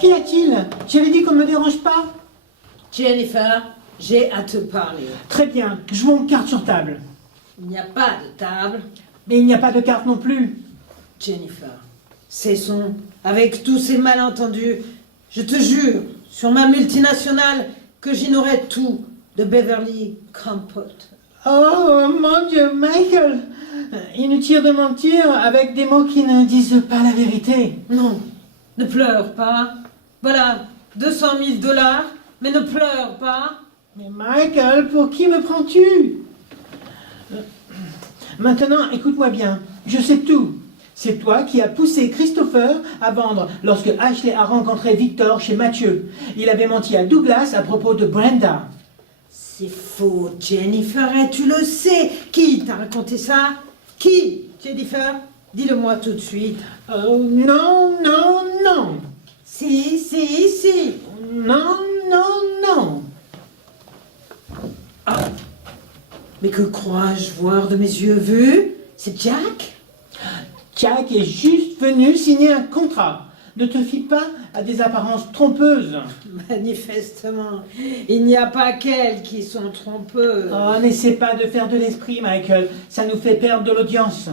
Qu'y a-t-il? J'avais dit qu'on ne me dérange pas. Jennifer, j'ai à te parler. Très bien, jouons carte sur table. Il n'y a pas de table. Mais il n'y a pas de carte non plus. Jennifer, cessons avec tous ces malentendus. Je te jure, sur ma multinationale, que j'ignorais tout de Beverly Crampot. Oh mon Dieu, Michael! Inutile de mentir avec des mots qui ne disent pas la vérité. Non, ne pleure pas. Voilà, 200 000 $, mais ne pleure pas. Mais Michael, pour qui me prends-tu? Maintenant, écoute-moi bien, je sais tout. C'est toi qui as poussé Christopher à vendre lorsque Ashley a rencontré Victor chez Mathieu. Il avait menti à Douglas à propos de Brenda. C'est faux, Jennifer, et tu le sais. Qui t'a raconté ça? Qui, Jennifer? Dis-le-moi tout de suite. Non, non, non. Si, si, si. Non, non, non. Ah. Mais que crois-je voir de mes yeux vus? C'est Jack? Jack est juste venu signer un contrat. Ne te fie pas à des apparences trompeuses. Manifestement, il n'y a pas qu'elles qui sont trompeuses. Oh, n'essaie pas de faire de l'esprit, Michael. Ça nous fait perdre de l'audience.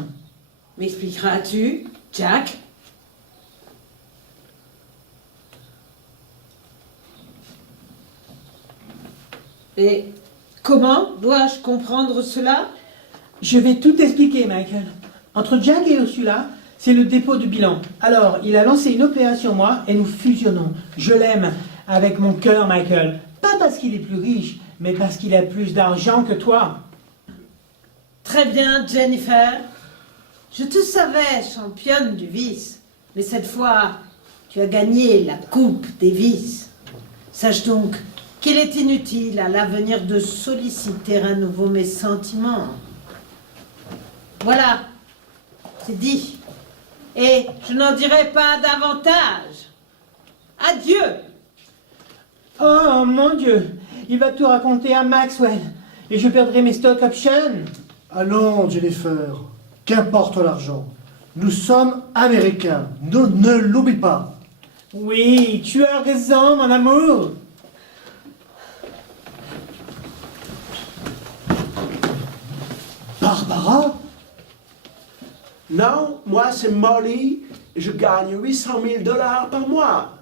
M'expliqueras-tu, Jack? Et comment dois-je comprendre cela? Je vais tout expliquer, Michael. Entre Jack et Ursula, c'est le dépôt de bilan. Alors, il a lancé une OPA sur moi et nous fusionnons. Je l'aime avec mon cœur, Michael. Pas parce qu'il est plus riche, mais parce qu'il a plus d'argent que toi. Très bien, Jennifer. Je te savais championne du vice, mais cette fois, tu as gagné la coupe des vices. Sache donc qu'il est inutile à l'avenir de solliciter à nouveau mes sentiments. Voilà, c'est dit. Et je n'en dirai pas davantage. Adieu. Oh, mon Dieu. Il va tout raconter à Maxwell. Et je perdrai mes stock options. Allons, Jennifer. Qu'importe l'argent. Nous sommes américains. Ne l'oublie pas. Oui, tu as raison, mon amour. Barbara? Non, moi c'est Molly et je gagne 800 000 $ par mois.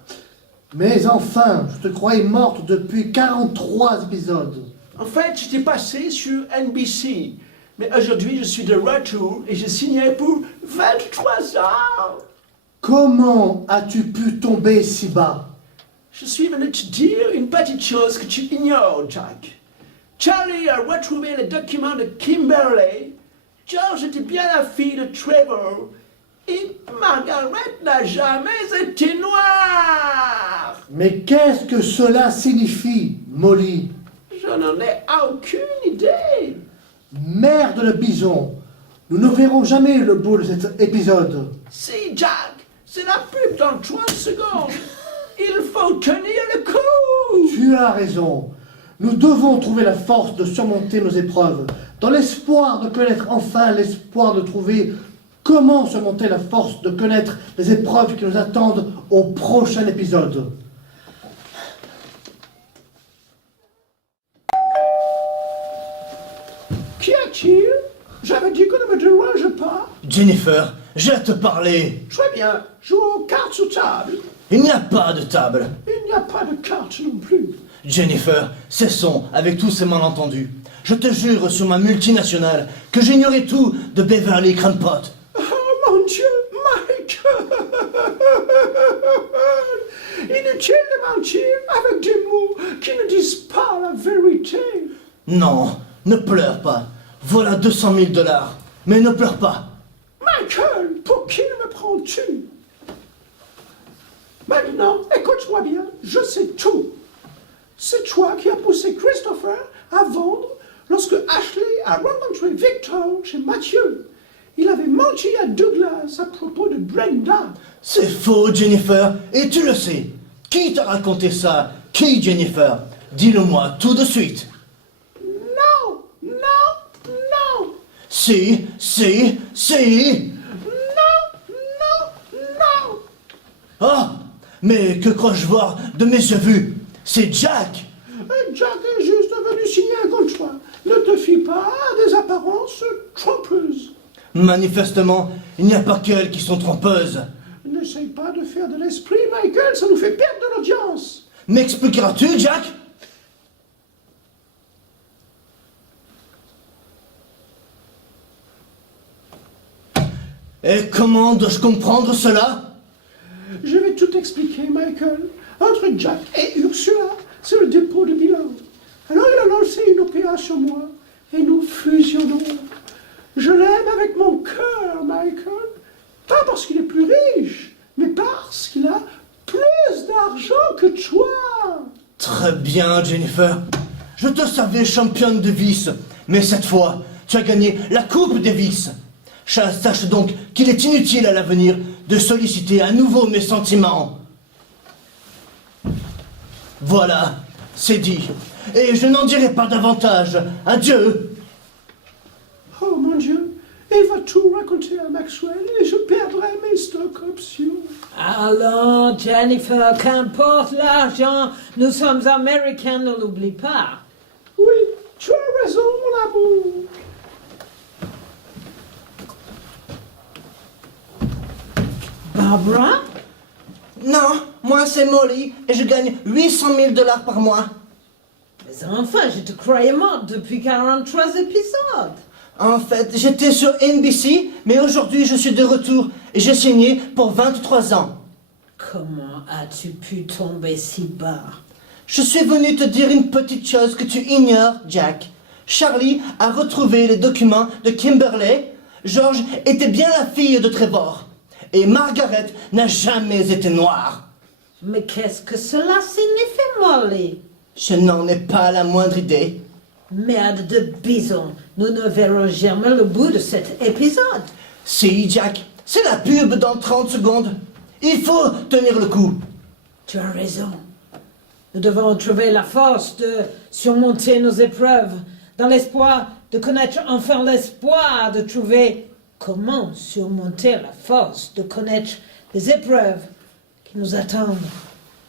Mais enfin, je te croyais morte depuis 43 épisodes. En fait, j'étais passé sur NBC, mais aujourd'hui je suis de retour et j'ai signé pour 23 ans. Comment as-tu pu tomber si bas? Je suis venu te dire une petite chose que tu ignores, Jack. Charlie a retrouvé les documents de Kimberly. George était bien la fille de Trevor. Et Margaret n'a jamais été noire. Mais qu'est-ce que cela signifie, Molly? Je n'en ai aucune idée. Merde le bison. Nous ne verrons jamais le bout de cet épisode. Si, Jack, c'est la pub dans 30 secondes. Il faut tenir le coup. Tu as raison. Nous devons trouver la force de surmonter nos épreuves, dans l'espoir de connaître enfin l'espoir de trouver comment surmonter la force de connaître les épreuves qui nous attendent au prochain épisode. Qu'y a-t-il? J'avais dit qu'on ne me dérange pas. Jennifer, j'ai à te parler. Très bien, joue aux cartes sur table. Il n'y a pas de table. Il n'y a pas de cartes non plus. Jennifer, cessons avec tous ces malentendus. Je te jure sur ma multinationale que j'ignorais tout de Beverly Crampot. Oh mon Dieu, Mike! Inutile de mentir avec des mots qui ne disent pas la vérité. Non, ne pleure pas. Voilà 200 000 $. Mais ne pleure pas. Michael, pour qui me prends-tu? Maintenant, écoute-moi bien, je sais tout. C'est toi qui as poussé Christopher à vendre lorsque Ashley a rencontré Victor chez Mathieu. Il avait menti à Douglas à propos de Brenda. C'est faux, Jennifer, et tu le sais. Qui t'a raconté ça? Qui, Jennifer? Dis-le-moi tout de suite. Non, non, non. Si. Non, non, non. Oh, Mais que crois-je voir de mes yeux vus? C'est Jack! Jack est juste venu signer un contrat. Ne te fie pas à des apparences trompeuses. Manifestement, il n'y a pas qu'elles qui sont trompeuses. N'essaye pas de faire de l'esprit, Michael, ça nous fait perdre de l'audience. M'expliqueras-tu, Jack? Et comment dois-je comprendre cela? Je vais tout expliquer, Michael. Entre Jack et Ursula, c'est le dépôt de bilan. Alors il a lancé une OPA sur moi, et nous fusionnons. Je l'aime avec mon cœur, Michael. Pas parce qu'il est plus riche, mais parce qu'il a plus d'argent que toi. Très bien, Jennifer. Je te savais championne de vice, mais cette fois, tu as gagné la Coupe des vices. Sache donc qu'il est inutile à l'avenir de solliciter à nouveau mes sentiments. Voilà, c'est dit. Et je n'en dirai pas davantage. Adieu. Oh mon Dieu, il va tout raconter à Maxwell et je perdrai mes stocks options. Allons, Jennifer, qu'importe l'argent, nous sommes américains, ne l'oublie pas. Oui, tu as raison, mon amour. Barbara? Non, moi c'est Molly et je gagne 800 000 $ par mois. Mais enfin, je te croyais morte depuis 43 épisodes. En fait, j'étais sur NBC, mais aujourd'hui je suis de retour et j'ai signé pour 23 ans. Comment as-tu pu tomber si bas? Je suis venu te dire une petite chose que tu ignores, Jack. Charlie a retrouvé les documents de Kimberley. George était bien la fille de Trevor. Et Margaret n'a jamais été noire. Mais qu'est-ce que cela signifie, Molly? Je n'en ai pas la moindre idée. Merde de bison, nous ne verrons jamais le bout de cet épisode. Si, Jack, c'est la pub dans 30 secondes. Il faut tenir le coup. Tu as raison. Nous devons trouver la force de surmonter nos épreuves, dans l'espoir de connaître enfin l'espoir de trouver comment surmonter la force de connaître les épreuves qui nous attendent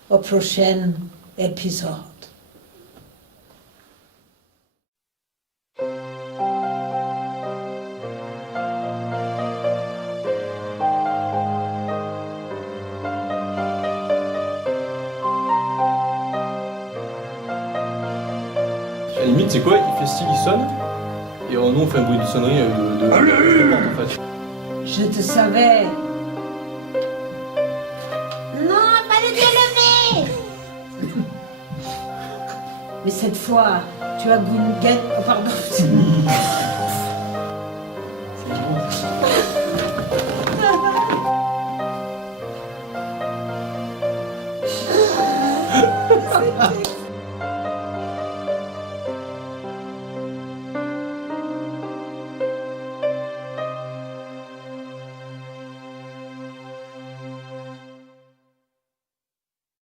au prochain épisode. À la limite, c'est quoi? Il fait style, il sonne, et nous on fait un bruit de sonnerie de porte en fait. Je te savais. Non, pas le délever. Mais cette fois, tu as gagné. Oh, pardon. C'était